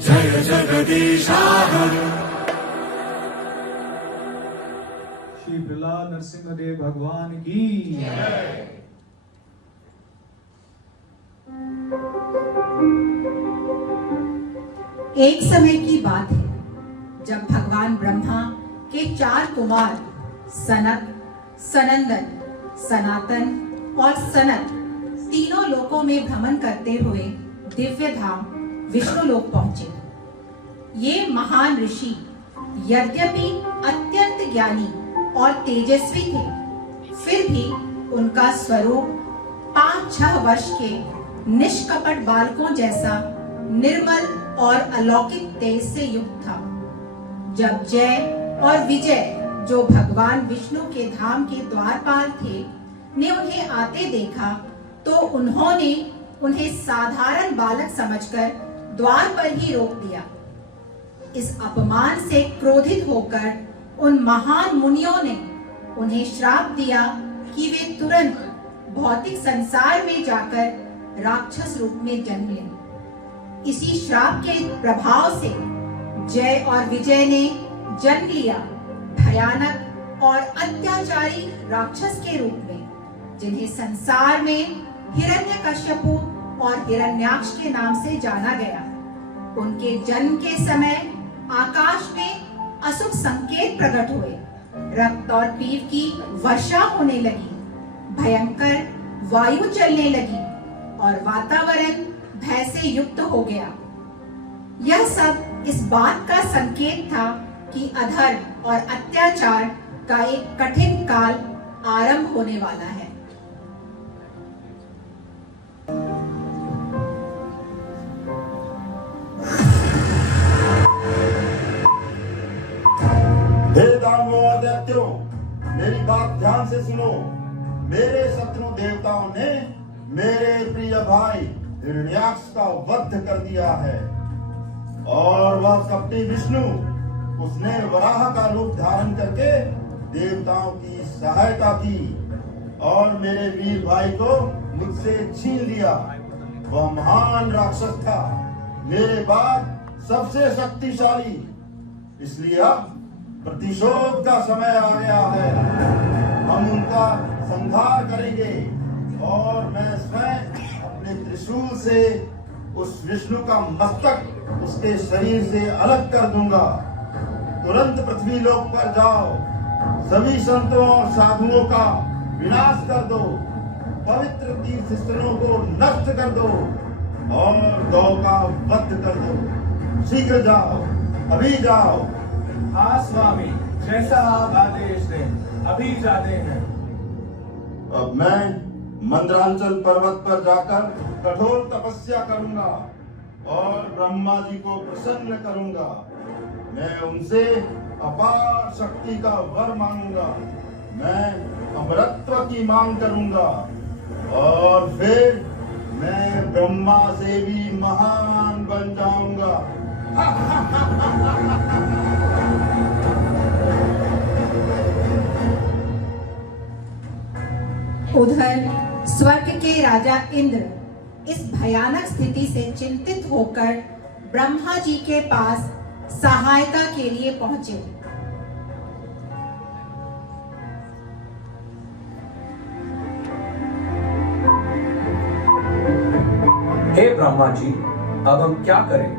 जय जगदीशा हर। श्री प्रहलाद नरसिंहदेव भगवान की। एक समय की बात है जब भगवान ब्रह्मा के 4 कुमार सनक, सनंदन, सनातन और सनत तीनों लोकों में भ्रमण करते हुए दिव्य धाम विष्णुलोक पहुंचे। ये महान ऋषि यद्यपि अत्यंत ज्ञानी और तेजस्वी थे, फिर भी उनका स्वरूप 5-6 वर्ष के निष्कपट बालकों जैसा निर्मल और अलौकिक तेज से युक्त था। जब जय और विजय, जो भगवान विष्णु के धाम के द्वारपाल थे, ने उन्हें आते देखा तो उन्होंने उन्हें साधारण बालक समझकर द्वार पर ही रोक दिया। इस अपमान से क्रोधित होकर उन महान मुनियों ने उन्हें श्राप दिया कि वे तुरंत भौतिक संसार में जाकर राक्षस रूप में जन्म लें। इसी श्राप के प्रभाव से जय और विजय ने जन्म लिया भयानक और अत्याचारी राक्षस के रूप में, जिन्हें संसार में हिरण्यकश्यपु और हिरण्याक्ष के नाम से जाना गया। उनके जन्म के समय आकाश में अशुभ संकेत प्रकट हुए, रक्त और पीप की वर्षा होने लगी, भयंकर वायु चलने लगी और वातावरण भय से युक्त हो गया। यह सब इस बात का संकेत था कि अधर्म और अत्याचार का एक कठिन काल आरंभ होने वाला है। हे दानवों और दैत्यों, मेरी बात ध्यान से सुनो। मेरे शत्रु देवताओं ने मेरे प्रिय भाई हिरण्याक्ष का वध कर दिया है और वह कपटी विष्णु, उसने वराह का रूप धारण करके देवताओं की सहायता की और मेरे वीर भाई को मुझसे छीन लिया। वह महान राक्षस था, मेरे बाद सबसे शक्तिशाली। इसलिए अब प्रतिशोध का समय आ गया है। हम उनका संहार करेंगे और मैं स्वयं अपने त्रिशूल से उस विष्णु का मस्तक उसके शरीर से अलग कर दूंगा। तुरंत पृथ्वी लोक पर जाओ, सभी संतों और साधुओं का विनाश कर दो, पवित्र तीर्थ स्थलों को नष्ट कर दो और गौ का वध कर दो। शीघ्र जाओ, अभी जाओ। हाँ स्वामी, जैसा आप आदेश दें, अभी जाते हैं। अब मैं मंद्रांचल पर्वत पर जाकर कठोर तपस्या करूंगा और ब्रह्मा जी को प्रसन्न करूंगा। मैं उनसे अपार शक्ति का वर मांगूंगा। मैं अमरत्व की मांग करूंगा और फिर मैं ब्रह्मा से भी महान बन जाऊंगा। उधर स्वर्ग के राजा इंद्र इस भयानक स्थिति से चिंतित होकर ब्रह्मा जी के पास सहायता के लिए पहुंचे। हे ब्रह्मा जी, अब हम क्या करें?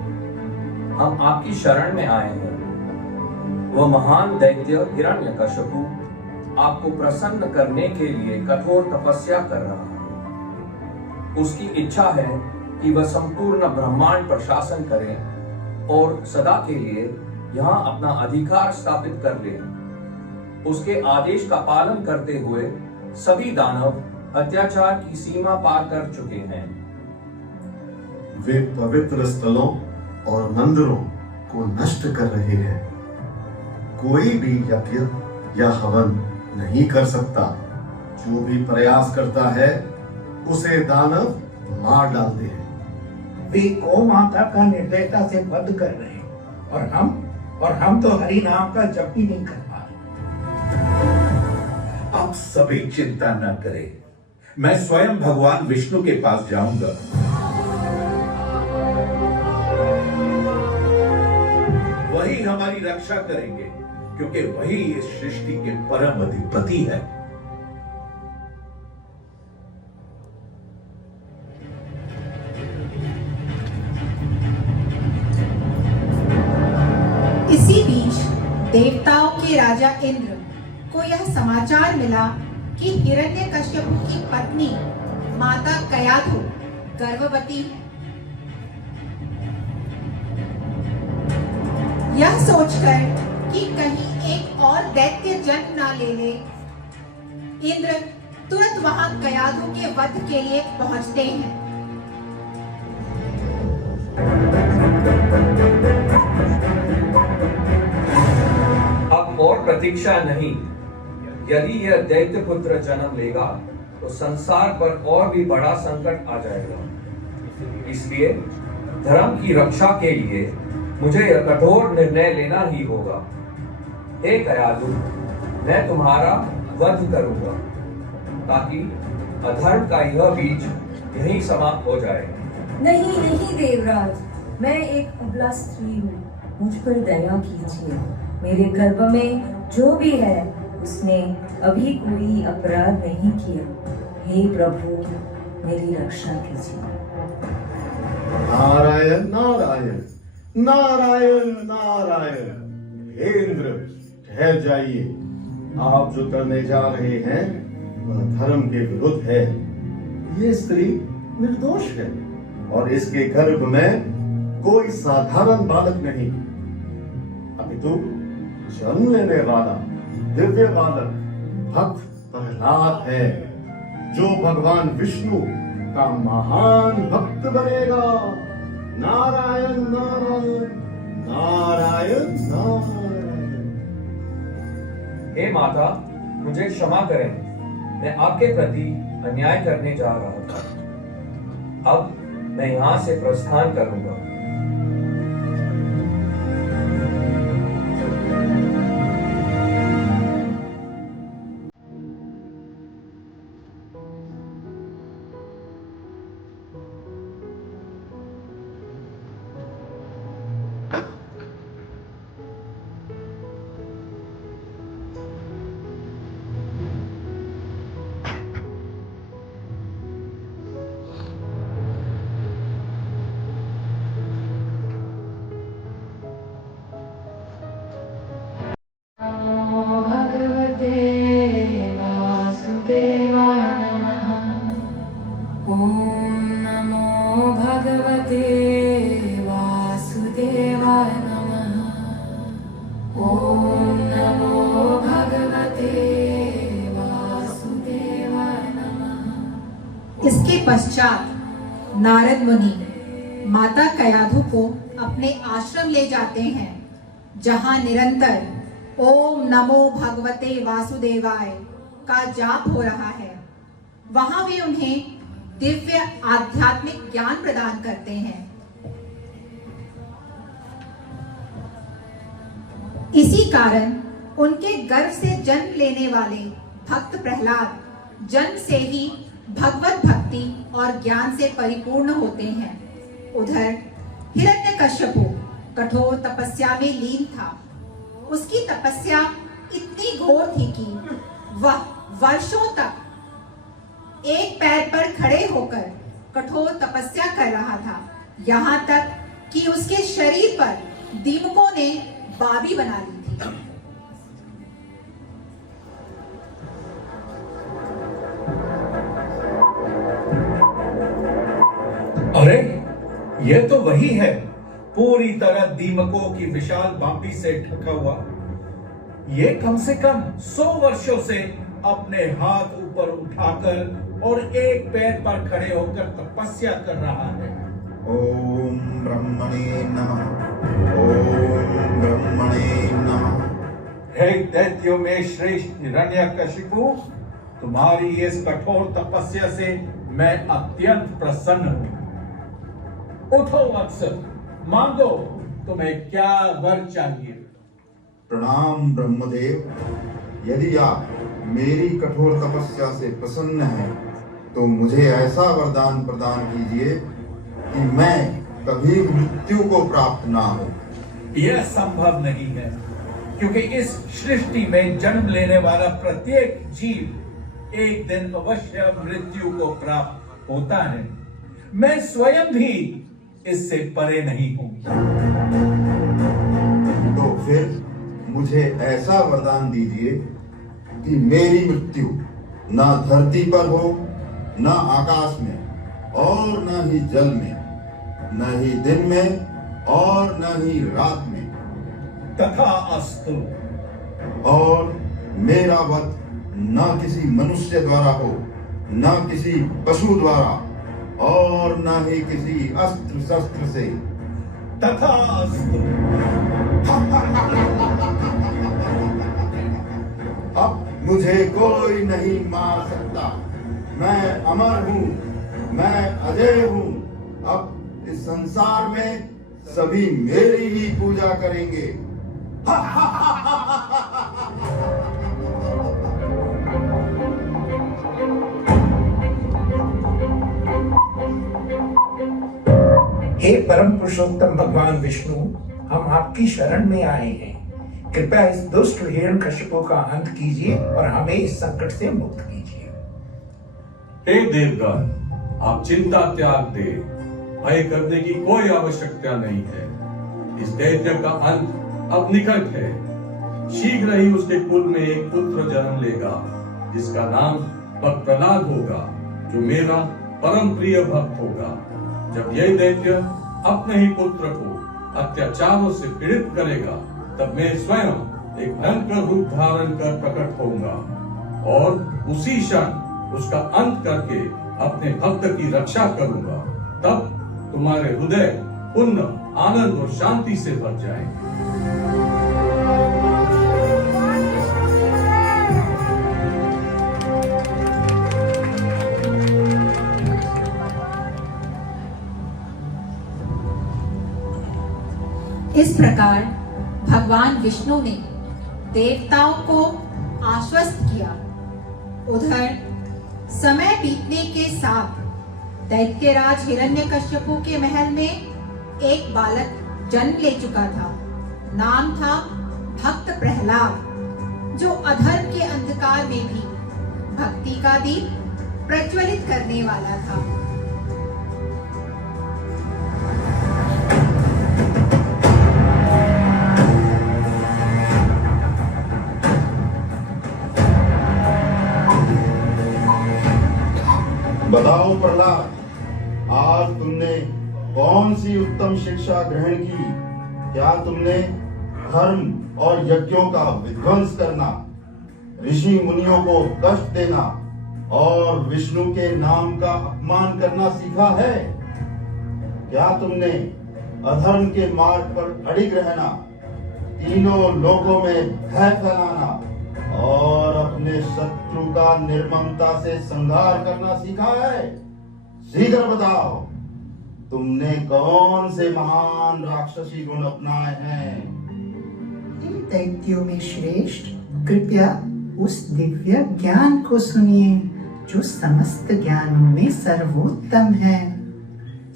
हम आपकी शरण में आए हैं। वह महान दैत्य हिरण्यकश्यपु आपको प्रसन्न करने के लिए कठोर तपस्या कर रहा है। उसकी इच्छा है कि वह संपूर्ण ब्रह्मांड पर शासन करे और सदा के लिए यहाँ अपना अधिकार स्थापित कर ले। उसके आदेश का पालन करते हुए सभी दानव अत्याचार की सीमा पार कर चुके हैं। वे पवित्र स्थलों और मंदिरों को नष्ट कर रहे हैं। कोई भी यज्ञ या हवन नहीं कर सकता। जो भी प्रयास करता है उसे दानव मार डालते हैं। वे गौ माता का निर्दयता से वध कर रहे हैं और हम तो हरि नाम का जप भी नहीं कर पा रहे। आप सभी चिंता न करें, मैं स्वयं भगवान विष्णु के पास जाऊंगा। वही हमारी रक्षा करेंगे, क्योंकि वही इस सृष्टि के परम अधिपति है। इसी बीच देवताओं के राजा इंद्र को यह समाचार मिला कि हिरण्यकश्यप की पत्नी माता कयाधु गर्भवती है। यह सोचकर कि कहीं एक और दैत्य जन्म ना ले ले, इंद्र तुरंत वहां कयाधु के वध के लिए पहुंचते हैं। अब और प्रतीक्षा नहीं। यदि यह दैत्य पुत्र जन्म लेगा तो संसार पर और भी बड़ा संकट आ जाएगा। इसलिए धर्म की रक्षा के लिए मुझे यह कठोर निर्णय लेना ही होगा। हे कयाधु, मैं तुम्हारा वध करूंगा ताकि अधर्म का यह बीज यहीं समाप्त हो जाए। नहीं नहीं देवराज, मैं एक अबला स्त्री हूँ, मुझ पर दया कीजिए। मेरे गर्भ में जो भी है उसने अभी कोई अपराध नहीं किया। हे प्रभु, मेरी रक्षा कीजिए। नारायण नारायण नारायण नारायण। हे इंद्र, ठहर जाइए। आप जो करने जा रहे हैं वह धर्म के विरुद्ध है। ये स्त्री निर्दोष है और इसके गर्भ में कोई साधारण बालक नहीं, अपितु जन्म लेने वाला दिव्य बालक भक्त प्रहलाद है, जो भगवान विष्णु का महान भक्त बनेगा। नारायण नारायण नारायण नारायण। हे माता, मुझे क्षमा करें, मैं आपके प्रति अन्याय करने जा रहा था। अब मैं यहाँ से प्रस्थान करूंगा। इसके पश्चात नारद मुनि माता कयाधु को अपने आश्रम ले जाते हैं, जहां निरंतर ओम नमो भगवते वासुदेवाय का जाप हो रहा है। वहां वे उन्हें दिव्य आध्यात्मिक ज्ञान प्रदान करते हैं। इसी कारण उनके गर्भ से जन्म लेने वाले भक्त प्रहलाद जन्म से ही भगवत भक्ति और ज्ञान से परिपूर्ण होते हैं। उधर हिरण्यकश्यपु कठोर तपस्या में लीन था। उसकी तपस्या इतनी घोर थी कि वह वर्षों तक एक पैर पर खड़े होकर कठोर तपस्या कर रहा था, यहाँ तक कि उसके शरीर पर दीमकों ने बाबी बना ली थी। अरे, यह तो वही है, पूरी तरह दीमकों की विशाल बापी से ढका हुआ। ये कम से कम 100 वर्षों से अपने हाथ ऊपर उठाकर और एक पैर पर खड़े होकर तपस्या कर रहा है। ओम ब्रह्मणे नमः। ओम ब्रह्मणे नमः। हे दैत्यों में श्रेष्ठ हिरण्यकशिपु, तुम्हारी इस कठोर तपस्या से मैं अत्यंत प्रसन्न हूं। उठो वत्स, मांगो, तुम्हें क्या वर चाहिए। प्रणाम ब्रह्मदेव। यदि आप मेरी कठोर तपस्या से प्रसन्न हैं तो मुझे ऐसा वरदान प्रदान कीजिए कि मैं कभी मृत्यु को प्राप्त ना हो। यह संभव नहीं है, क्योंकि इस सृष्टि में जन्म लेने वाला प्रत्येक जीव एक दिन अवश्य मृत्यु को प्राप्त होता है। मैं स्वयं भी इससे परे नहीं हूं। तो फिर मुझे ऐसा वरदान दीजिए कि मेरी मृत्यु ना धरती पर हो, ना आकाश में, और न ही जल में, न ही दिन में और न ही रात में। तथा अस्तु। और मेरा वध न किसी मनुष्य द्वारा हो, न किसी पशु द्वारा, और न ही किसी अस्त्र शस्त्र से। तथा अस्तु। अब मुझे कोई नहीं मार सकता। मैं अमर हूँ, मैं अजय हूँ। अब इस संसार में सभी मेरी ही पूजा करेंगे। हे परम पुरुषोत्तम भगवान विष्णु, हम आपकी शरण में आए हैं। कृपया इस दुष्ट हिरण्यकशिपु का अंत कीजिए और हमें इस संकट से मुक्त कीजिए। हे देवगण, आप चिंता त्याग दे। भय करने की कोई आवश्यकता नहीं है। इस दैत्य का अंत अब निकट है। शीघ्र ही उसके कुल में एक पुत्र जन्म लेगा, जिसका नाम भक्त प्रहलाद होगा, जो मेरा परम प्रिय भक्त होगा। जब यह दैत्य अपने ही पुत्र को अत्याचारों से पीड़ित करेगा, तब मैं स्वयं एक भयंकर रूप धारण कर प्रकट होऊंगा और उसी क्षण उसका अंत करके अपने भक्त की रक्षा करूंगा। तब तुम्हारे हृदय पुण्य, आनंद और शांति से भर जाएंगे। इस प्रकार भगवान विष्णु ने देवताओं को आश्वस्त किया। उधर समय बीतने के साथ दैत्यराज हिरण्यकश्यपु के महल में एक बालक जन्म ले चुका था। नाम था भक्त प्रहलाद, जो अधर्म के अंधकार में भी भक्ति का दीप प्रज्वलित करने वाला था। बताओ प्रहलाद, आज तुमने कौन सी उत्तम शिक्षा ग्रहण की? क्या तुमने धर्म और यज्ञों का विध्वंस करना, ऋषि मुनियों को कष्ट देना और विष्णु के नाम का अपमान करना सीखा है? क्या तुमने अधर्म के मार्ग पर अड़िग रहना, तीनों लोकों में भय फैलाना और अपने शत्रु का निर्ममता से संहार करना सीखा है? शीघ्र बताओ, तुमने कौन से महान राक्षसी गुण अपनाए हैं? इन दैत्यों में श्रेष्ठ, कृपया उस दिव्य ज्ञान को सुनिए जो समस्त ज्ञानों में सर्वोत्तम है।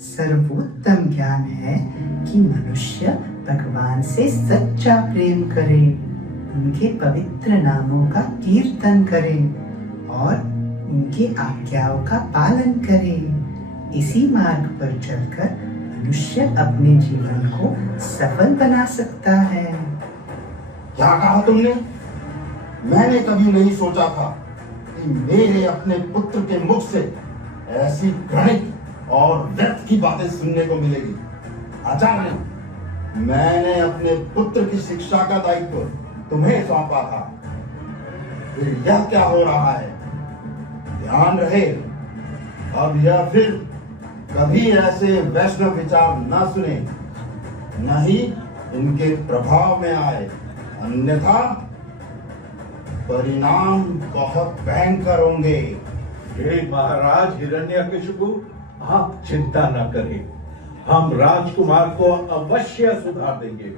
सर्वोत्तम ज्ञान है कि मनुष्य भगवान से सच्चा प्रेम करे, उनके पवित्र नामों का कीर्तन करे और उनकी आज्ञाओं का पालन करे। इसी मार्ग पर चलकर मनुष्य अपने जीवन को सफल बना सकता है। क्या कहा तुमने? मैंने कभी नहीं सोचा था कि मेरे अपने पुत्र के मुख से ऐसी घृणित और व्यर्थ की बातें सुनने को मिलेगी। आचार्य, मैंने अपने पुत्र की शिक्षा का दायित्व तुम्हें सौंपा था, फिर यह क्या हो रहा है? ध्यान रहे, अब यह फिर कभी ऐसे वैष्णव विचार न सुने, न ही इनके प्रभाव में आए, अन्यथा परिणाम बहुत भयंकर होंगे। हे महाराज हिरण्यकशिपु, आप चिंता न करें, हम राजकुमार को अवश्य सुधार देंगे।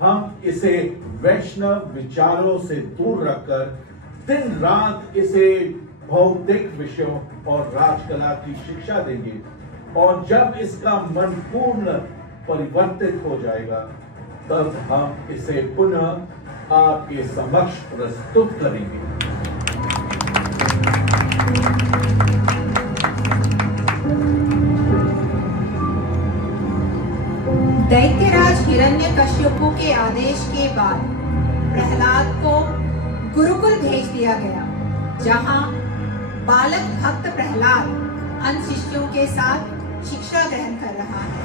हम इसे वैष्णव विचारों से दूर रखकर दिन रात इसे भौतिक विषयों और राजकला की शिक्षा देंगे, और जब इसका मन पूर्ण परिवर्तित हो जाएगा, तब हम इसे पुनः आपके समक्ष प्रस्तुत करेंगे। दैत्यराज हिरण्यकश्यपु के आदेश के बाद प्रहलाद को गुरुकुल भेज दिया गया, जहां बालक भक्त प्रहलाद अन्य शिष्यों के साथ शिक्षा ग्रहण कर रहा है।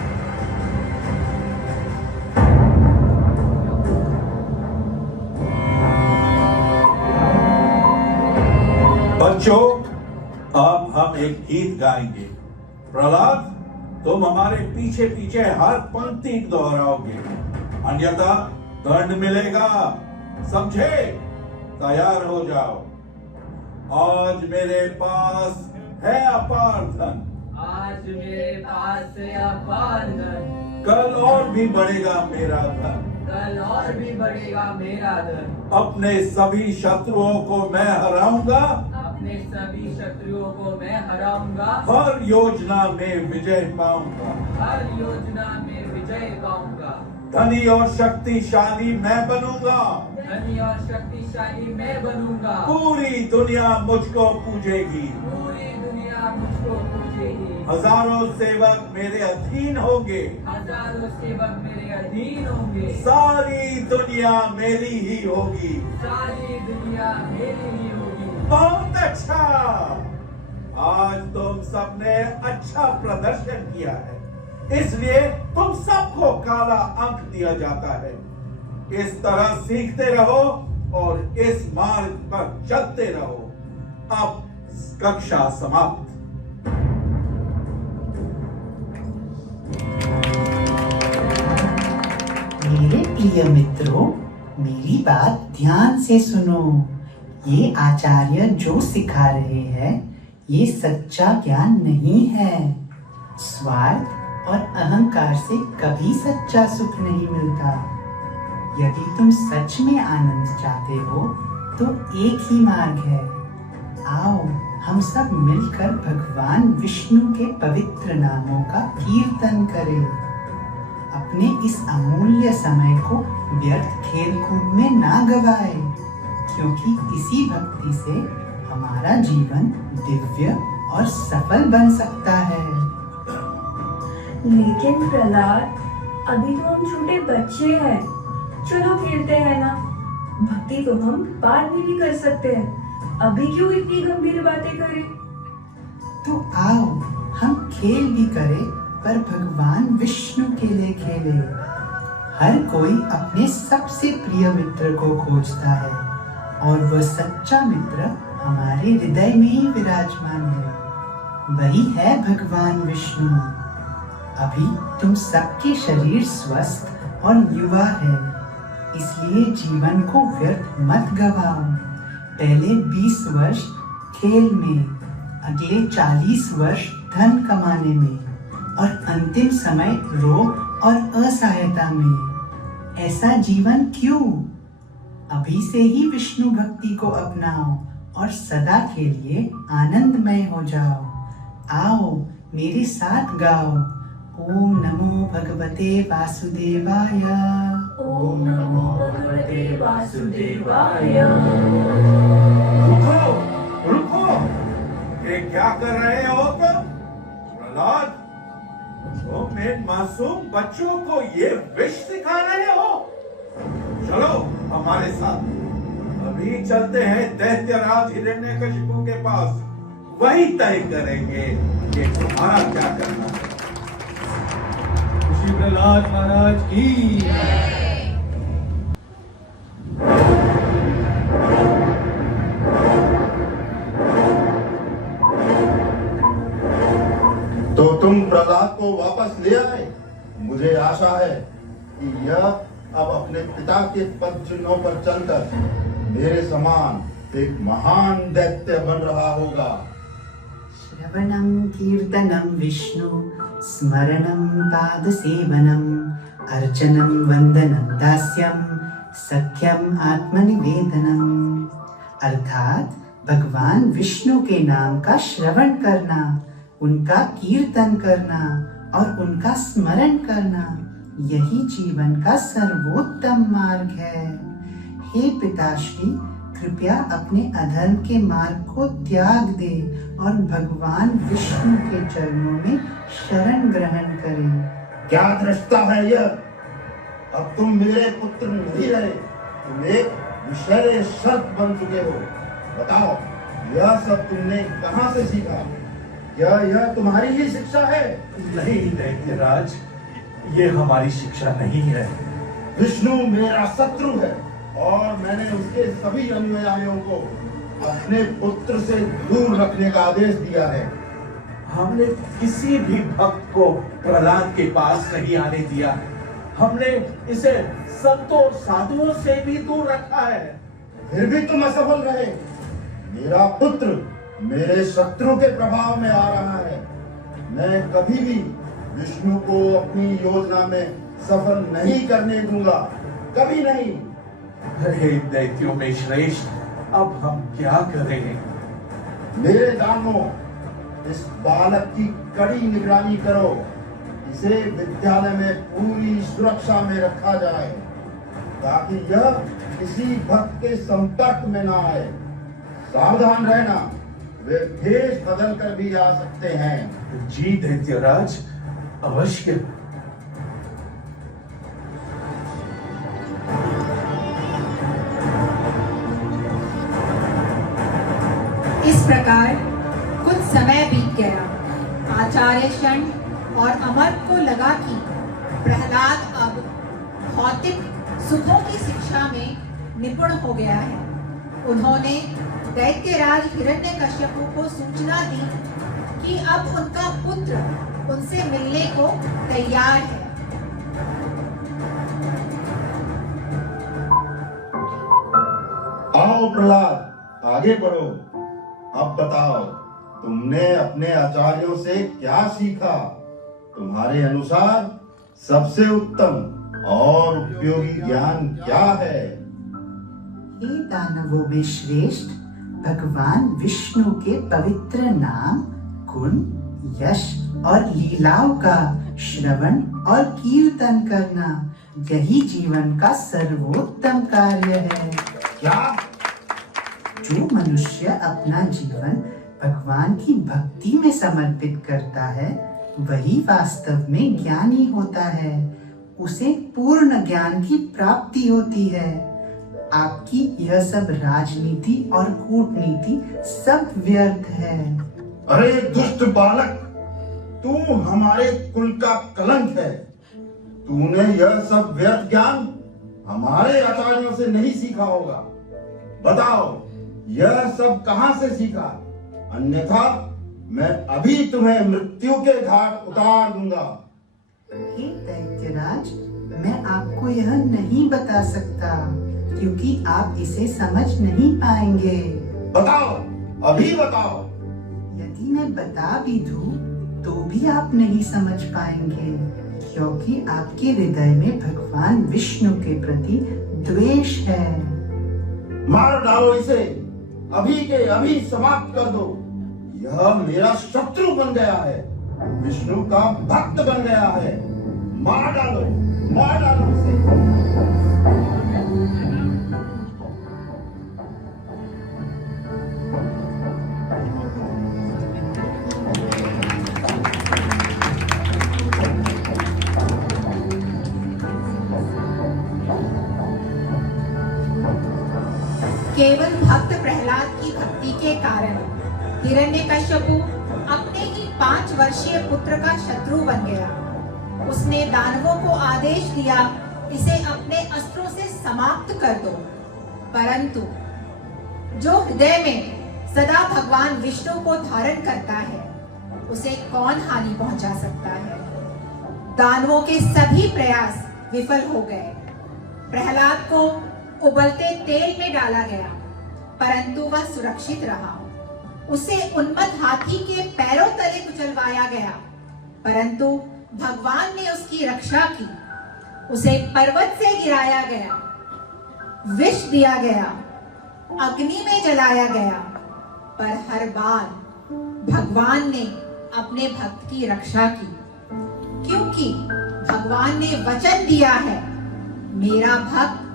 बच्चों, अब हम एक गीत गाएंगे। प्रहलाद, तुम हमारे पीछे पीछे हर पंक्ति दोहराओगे, अन्यथा दंड मिलेगा, समझे? तैयार हो जाओ। आज मेरे पास है अपार धन, आज मेरे पास है अपार धन, कल और भी बढ़ेगा मेरा धन, कल और भी बढ़ेगा मेरा धन। अपने सभी शत्रुओं को मैं हराऊंगा, अपने सभी शत्रुओं को मैं हराऊंगा, हर योजना में विजय पाऊंगा, हर योजना में विजय पाऊंगा। धनी और शक्तिशाली मैं बनूंगा, धनी और शक्तिशाली मैं बनूंगा। पूरी दुनिया मुझको पूजेगी, पूरी दुनिया मुझको पूजेगी। हजारों सेवक मेरे अधीन होंगे, हजारों सेवक मेरे अधीन होंगे। सारी दुनिया मेरी ही होगी, सारी दुनिया मेरी ही होगी। बहुत अच्छा। आज तुम सबने अच्छा प्रदर्शन किया है, इसलिए तुम सबको काला अंक दिया जाता है। इस तरह सीखते रहो और इस मार्ग पर चलते रहो। अब कक्षा समाप्त। मेरे प्रिय मित्रों, मेरी बात ध्यान से सुनो। ये आचार्य जो सिखा रहे हैं, ये सच्चा ज्ञान नहीं है। स्वार्थ और अहंकार से कभी सच्चा सुख नहीं मिलता। यदि तुम सच में आनंद चाहते हो, तो एक ही मार्ग है। आओ हम सब मिलकर भगवान विष्णु के पवित्र नामों का कीर्तन करें। अपने इस अमूल्य समय को व्यर्थ खेलकूद में ना गवाए, क्योंकि इसी भक्ति से हमारा जीवन दिव्य और सफल बन सकता है। लेकिन प्रहलाद, अभी तो हम छोटे बच्चे हैं। चलो खेलते हैं ना। भक्ति तो हम बाद में भी कर सकते हैं। अभी क्यों इतनी गंभीर बातें करें? तो आओ हम खेल भी करें, पर भगवान विष्णु के लिए खेले। हर कोई अपने सबसे प्रिय मित्र को खोजता है, और वह सच्चा मित्र हमारे हृदय में ही विराजमान है। वही है भगवान विष्णु। अभी तुम सबके शरीर स्वस्थ और युवा है, इसलिए जीवन को व्यर्थ मत गवाओ। पहले 20 वर्ष खेल में, अगले 40 वर्ष धन कमाने में, और अंतिम समय रोग और असहायता में। ऐसा जीवन क्यों? अभी से ही विष्णु भक्ति को अपनाओ और सदा के लिए आनंदमय हो जाओ। आओ मेरे साथ गाओ। ओम नमो भगवते वासुदेवाय। ओम नमो भगवते वासुदेवाय। रुको, रुको, ये क्या कर रहे हो तुम? प्रहलाद, तुम इन मासूम बच्चों को ये विष सिखा रहे हो? चलो हमारे साथ, अभी चलते हैं दैत्यराज हिरण्यकशिपु के पास। वही तय करेंगे कि तुम्हारा क्या करना है। श्री प्रहलाद महाराज की। तो तुम प्रहलाद को वापस ले आए। मुझे आशा है कि यह अब अपने पिता के पद चिन्हों पर चलकर मेरे समान एक महान दैत्य बन रहा होगा। श्रवणं कीर्तनं विष्णु, स्मरणं पादसेवनम्, अर्चनं वंदनं दास्यं, सख्यम आत्मनिवेदनम्। अर्थात भगवान विष्णु के नाम का श्रवण करना, उनका कीर्तन करना और उनका स्मरण करना, यही जीवन का सर्वोत्तम मार्ग है। हे पिताश्री, कृपया अपने अधर्म के मार्ग को त्याग दे और भगवान विष्णु के चरणों में शरण ग्रहण करें। क्या दृष्टा है यह? अब तुम मेरे पुत्र नहीं रहे, तुम एक विषय शर्त बन चुके हो। बताओ, यह सब तुमने कहाँ से सीखा? क्या यह तुम्हारी ही शिक्षा है? नहीं दैत्यराज, ये हमारी शिक्षा नहीं है। विष्णु मेरा शत्रु है और मैंने उसके सभी अनुयायियों को अपने पुत्र से दूर रखने का आदेश दिया है। हमने किसी भी भक्त को प्रहलाद के पास नहीं आने दिया। हमने इसे संतों साधुओं से भी दूर रखा है। फिर भी तुम असफल रहे। मेरा पुत्र मेरे शत्रु के प्रभाव में आ रहा है। मैं कभी भी विष्णु को अपनी योजना में सफल नहीं करने दूंगा, कभी नहीं। अरे दैत्यों में श्रेष्ठ, अब हम क्या करें? मेरे दानवों, इस बालक की कड़ी निगरानी करो। इसे विद्यालय में पूरी सुरक्षा में रखा जाए ताकि यह किसी भक्त के संपर्क में ना आए। सावधान रहना, वे भेष बदल कर भी आ सकते हैं। जी दैत्यराज, अवश्य। इस प्रकार कुछ समय बीत गया। आचार्य षण और अमर को लगा कि प्रहलाद अब भौतिक सुखों की शिक्षा में निपुण हो गया है। उन्होंने दैत्यराज हिरण्यकश्यपु को सूचना दी कि अब उनका पुत्र उनसे मिलने को तैयार है। आओ प्रहलाद, आगे बढ़ो। अब बताओ, तुमने अपने आचार्यों से क्या सीखा? तुम्हारे अनुसार सबसे उत्तम और उपयोगी ज्ञान क्या है? हे दानवों में श्रेष्ठ, भगवान विष्णु के पवित्र नाम, गुण, यश और लीलाओं का श्रवण और कीर्तन करना, यही जीवन का सर्वोत्तम कार्य है। क्या? जो मनुष्य अपना जीवन भगवान की भक्ति में समर्पित करता है, वही वास्तव में ज्ञानी होता है। उसे पूर्ण ज्ञान की प्राप्ति होती है। आपकी यह सब राजनीति और कूटनीति सब व्यर्थ है। अरे दुष्ट बालक, तू हमारे कुल का कलंक है। तूने यह सब व्यर्थ ज्ञान हमारे आचार्यों से नहीं सीखा होगा। बताओ, यह सब कहां से सीखा? अन्यथा मैं अभी तुम्हें मृत्यु के घाट उतार दूंगा। हे दैत्यराज, मैं आपको यह नहीं बता सकता क्योंकि आप इसे समझ नहीं पाएंगे। बताओ, अभी बताओ। यदि मैं बता भी दूं, तो भी आप नहीं समझ पाएंगे क्योंकि आपके हृदय में भगवान विष्णु के प्रति द्वेष है। मार डालो इसे, अभी के अभी समाप्त कर दो। यह मेरा शत्रु बन गया है, विष्णु का भक्त बन गया है। मार डालो इसे। केवल भक्त प्रहलाद की भक्ति के कारण हिरण्यकश्यपु अपने ही 5 वर्षीय पुत्र का शत्रु बन गया। उसने दानवों को आदेश दिया, इसे अपने अस्त्रों से समाप्त कर दो। परंतु जो हृदय में सदा भगवान विष्णु को धारण करता है, उसे कौन हानि पहुंचा सकता है? दानवों के सभी प्रयास विफल हो गए। प्रहलाद को उबलते तेल में डाला गया, परंतु वह सुरक्षित रहा। उसे उन्मत्त हाथी के पैरों तले कुचलवाया गया, परंतु भगवान ने उसकी रक्षा की। उसे पर्वत से गिराया गया, विष दिया गया, अग्नि में जलाया गया, पर हर बार भगवान ने अपने भक्त की रक्षा की, क्योंकि भगवान ने वचन दिया है, मेरा भक्त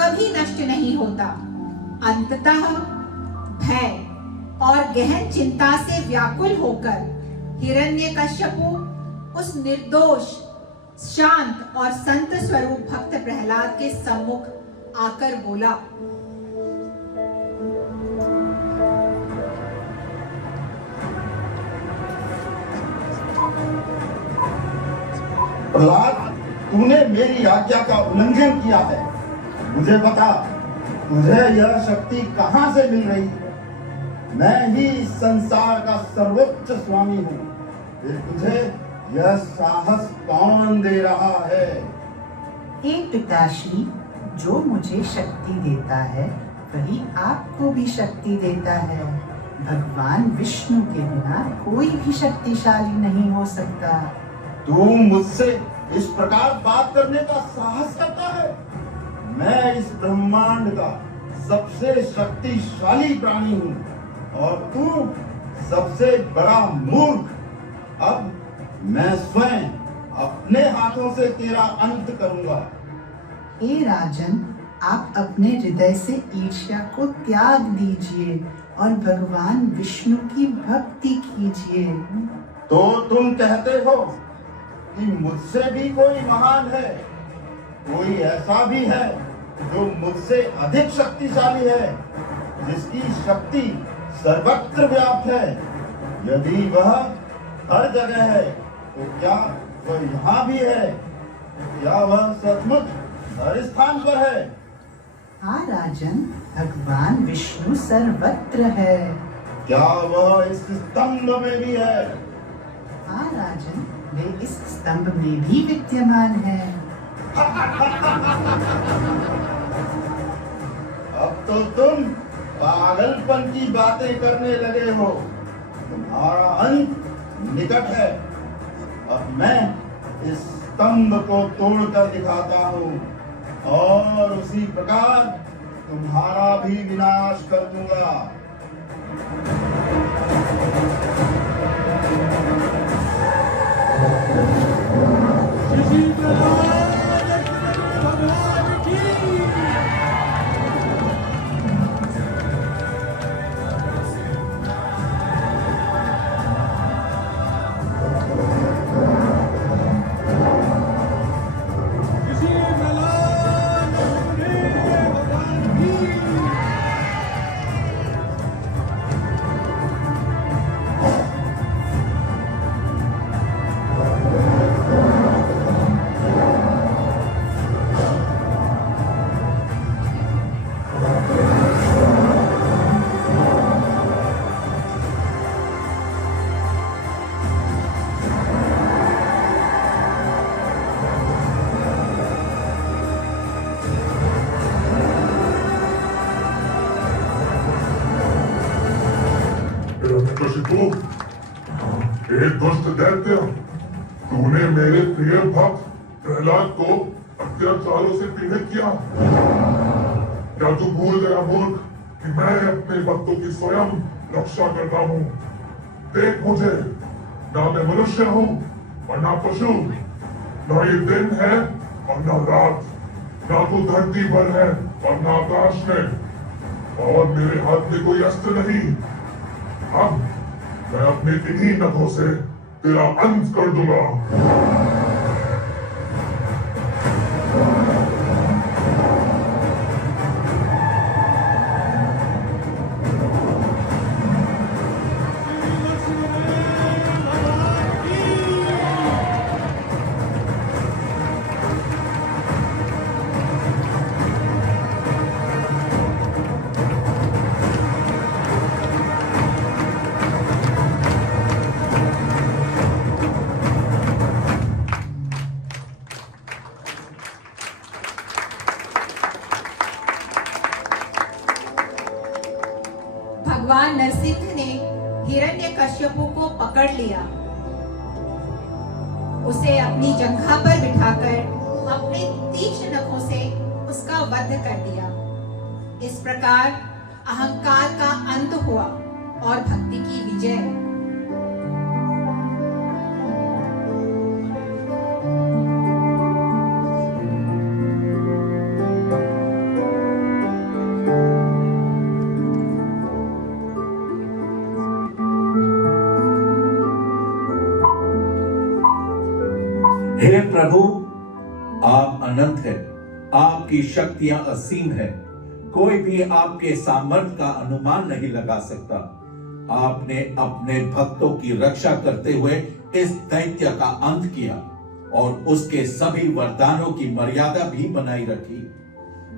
कभी नष्ट नहीं होता। अंततः भय और गहन चिंता से व्याकुल होकर हिरण्यकश्यपु उस निर्दोष, शांत और संत स्वरूप भक्त प्रहलाद के सम्मुख आकर बोला, प्रहलाद, तूने मेरी आज्ञा का उल्लंघन किया है। मुझे बता, तुझे यह शक्ति कहां से मिल रही है? मैं ही इस संसार का सर्वोच्च स्वामी हूँ, फिर तुझे यह साहस कौन दे रहा है? हे पिताश्री, जो मुझे शक्ति देता है वही आपको भी शक्ति देता है। भगवान विष्णु के बिना कोई भी शक्तिशाली नहीं हो सकता। तू मुझसे इस प्रकार बात करने का साहस करता है? मैं इस ब्रह्मांड का सबसे शक्तिशाली प्राणी हूँ और तू सबसे बड़ा मूर्ख। अब मैं स्वयं अपने हाथों से तेरा अंत करूंगा। हे राजन, आप अपने हृदय से ईर्ष्या को त्याग दीजिए और भगवान विष्णु की भक्ति कीजिए। तो तुम कहते हो कि मुझसे भी कोई महान है, कोई ऐसा भी है जो मुझसे अधिक शक्तिशाली है, जिसकी शक्ति सर्वत्र व्याप्त है। यदि वह हर जगह है तो क्या वह यहाँ भी है? क्या वह सचमुच हर स्थान पर है? हाँ राजन, भगवान विष्णु सर्वत्र है। क्या वह इस स्तंभ में भी है? हाँ राजन, वे इस स्तंभ में भी विद्यमान है। अब तो तुम पागलपन की बातें करने लगे हो। तुम्हारा अंत निकट है। अब मैं इस स्तंभ को तोड़कर दिखाता हूँ और उसी प्रकार तुम्हारा भी विनाश कर दूंगा। दुष्ट दैत्य, तूने मेरे प्रिय भक्त प्रहलाद को अत्याचारों से पीड़ित किया। क्या तू भूल गया मूर्ख कि मैं अपने भक्तों की स्वयं रक्षा करता हूँ? देख मुझे, ना मैं मनुष्य हूँ और ना पशु, ना ये दिन है और ना रात, ना तो धरती पर है और ना आकाश में, और मेरे हाथ में कोई अस्त्र नहीं। अब मैं अपने इन्हीं नखों से तेरा अंत कर दूंगा। भगवान नरसिंह ने हिरण्यकश्यपु को पकड़ लिया, उसे अपनी जंघा पर बिठाकर अपने तीक्ष्ण नखों से उसका वध कर दिया। इस प्रकार अहंकार का अंत हुआ और भक्ति की विजय। प्रभु, आप अनंत है, आपकी शक्तियां असीम है, कोई भी आपके सामर्थ्य का अनुमान नहीं लगा सकता। आपने अपने भक्तों की रक्षा करते हुए इस दैत्य का अंत किया और उसके सभी वरदानों की मर्यादा भी बनाई रखी।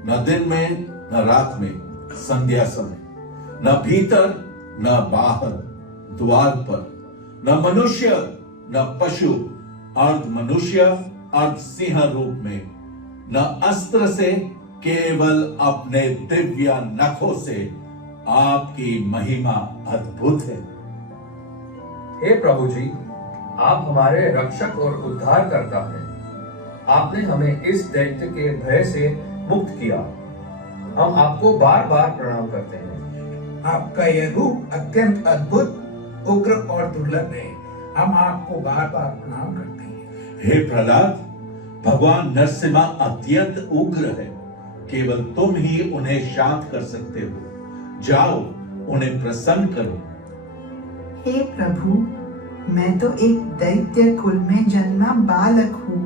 न दिन में न रात में, संध्या समय, न भीतर न बाहर, द्वार पर, न मनुष्य न पशु, अर्ध मनुष्य अर्ध सिंह रूप में, न अस्त्र से, केवल अपने दिव्य नखों से आपकी महिमा अद्भुत है। हे प्रभु जी, आप हमारे रक्षक और उद्धार करता है। आपने हमें इस दैत्य के भय से मुक्त किया। हम आपको बार बार प्रणाम करते हैं। आपका यह रूप अत्यंत अद्भुत, उग्र और दुर्लभ है। हम आपको बार बार प्रणाम करते हैं। हे प्रहलाद, भगवान नरसिम्हा अत्यंत उग्र है, केवल तुम ही उन्हें शांत कर सकते हो। जाओ, उन्हें प्रसन्न करो। हे प्रभु, मैं तो एक दैत्य कुल में जन्मा बालक हूँ।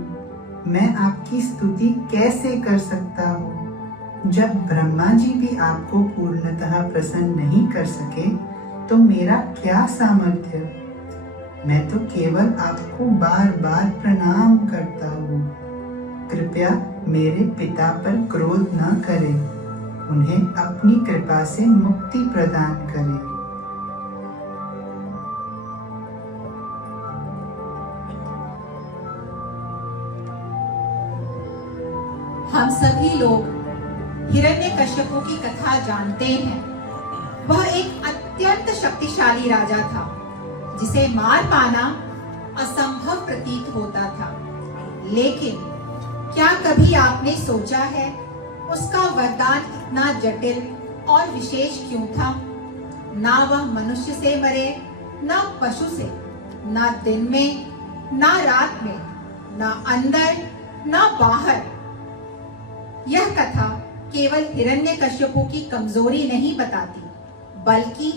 मैं आपकी स्तुति कैसे कर सकता हूँ? जब ब्रह्मा जी भी आपको पूर्णतः प्रसन्न नहीं कर सके, तो मेरा क्या सामर्थ्य? मैं तो केवल आपको बार बार प्रणाम करता हूँ। कृपया मेरे पिता पर क्रोध न करें, उन्हें अपनी कृपा से मुक्ति प्रदान करें। हम सभी लोग हिरण्यकश्यपु की कथा जानते हैं। वह एक अत्यंत शक्तिशाली राजा था, जिसे मार पाना असंभव प्रतीत होता था। लेकिन क्या कभी आपने सोचा है उसका वरदान इतना जटिल और विशेष क्यों था? ना वह मनुष्य से मरे, ना पशु से, ना दिन में, ना रात में, ना अंदर, ना बाहर। यह कथा केवल हिरण्यकश्यपु की कमजोरी नहीं बताती, बल्कि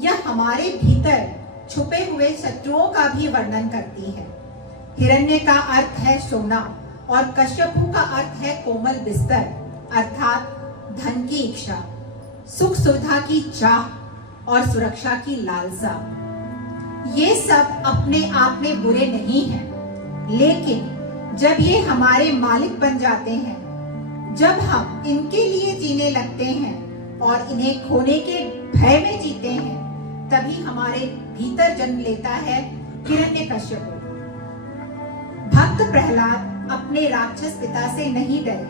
यह हमारे भीतर छुपे हुए शत्रुओं का भी वर्णन करती है। हिरण्य का अर्थ है सोना और कश्यपु का अर्थ है कोमल बिस्तर, अर्थात धन की इच्छा, सुख सुविधा की चाह और सुरक्षा की लालसा। ये सब अपने आप में बुरे नहीं हैं, लेकिन जब ये हमारे मालिक बन जाते हैं, जब हम इनके लिए जीने लगते हैं और इन्हें खोने के भय में जीते हैं, तभी हमारे भीतर जन्म लेता है हिरण्यकश्यपु। भक्त प्रहलाद अपने राक्षस पिता से नहीं डरे,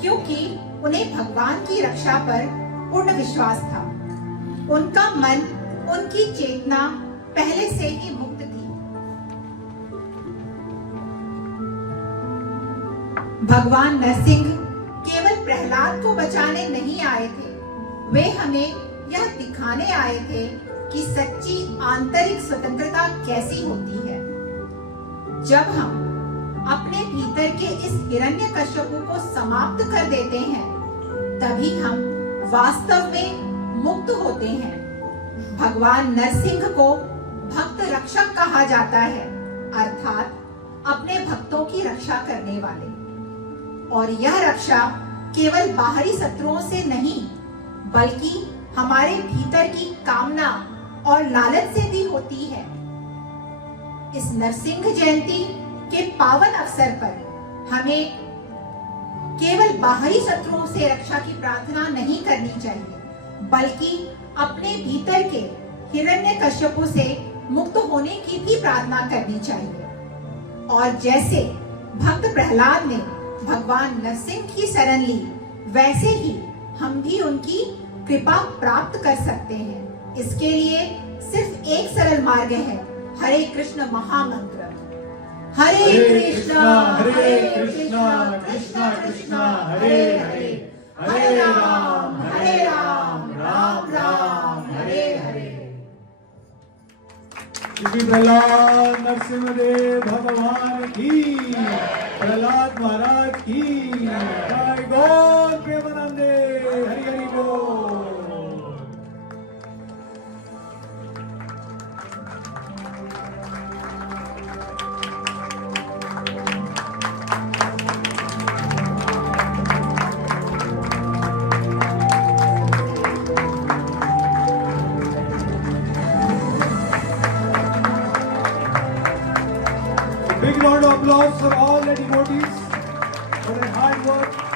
क्योंकि उन्हें भगवान की रक्षा पर पूर्ण विश्वास था। उनका मन, उनकी चेतना पहले से ही मुक्त थी। भगवान नरसिंह केवल प्रहलाद को बचाने नहीं आए थे, वे हमें यह दिखाने आए थे कि सच्ची आंतरिक स्वतंत्रता कैसी होती है। जब हम अपने भीतर के इस हिरण्यकश्यपु को समाप्त कर देते हैं, तभी हम वास्तव में मुक्त होते हैं। भगवान नरसिंह को भक्त रक्षक कहा जाता है, अर्थात अपने भक्तों की रक्षा करने वाले। और यह रक्षा केवल बाहरी शत्रुओं से नहीं, बल्कि हमारे भीतर की कामना और लालच से भी होती है। इस नरसिंह जयंती के पावन अवसर पर हमें केवल बाहरी शत्रुओं से रक्षा की प्रार्थना नहीं करनी चाहिए, बल्कि अपने भीतर के हिरण्यकश्यपु से मुक्त होने की भी प्रार्थना करनी चाहिए। और जैसे भक्त प्रहलाद ने भगवान नरसिंह की शरण ली, वैसे ही हम भी उनकी कृपा प्राप्त कर सकते हैं। इसके लिए सिर्फ एक सरल मार्ग है, हरे कृष्ण महामंत्र। हरे कृष्णा कृष्णा कृष्णा हरे हरे, हरे राम राम राम हरे हरे। श्री प्रहलाद नरसिंहदेव भगवान की, प्रहलाद महाराज की जय। गौर प्रेमानंदे, हरि हरि बोल। round of applause for all the devotees for their hard work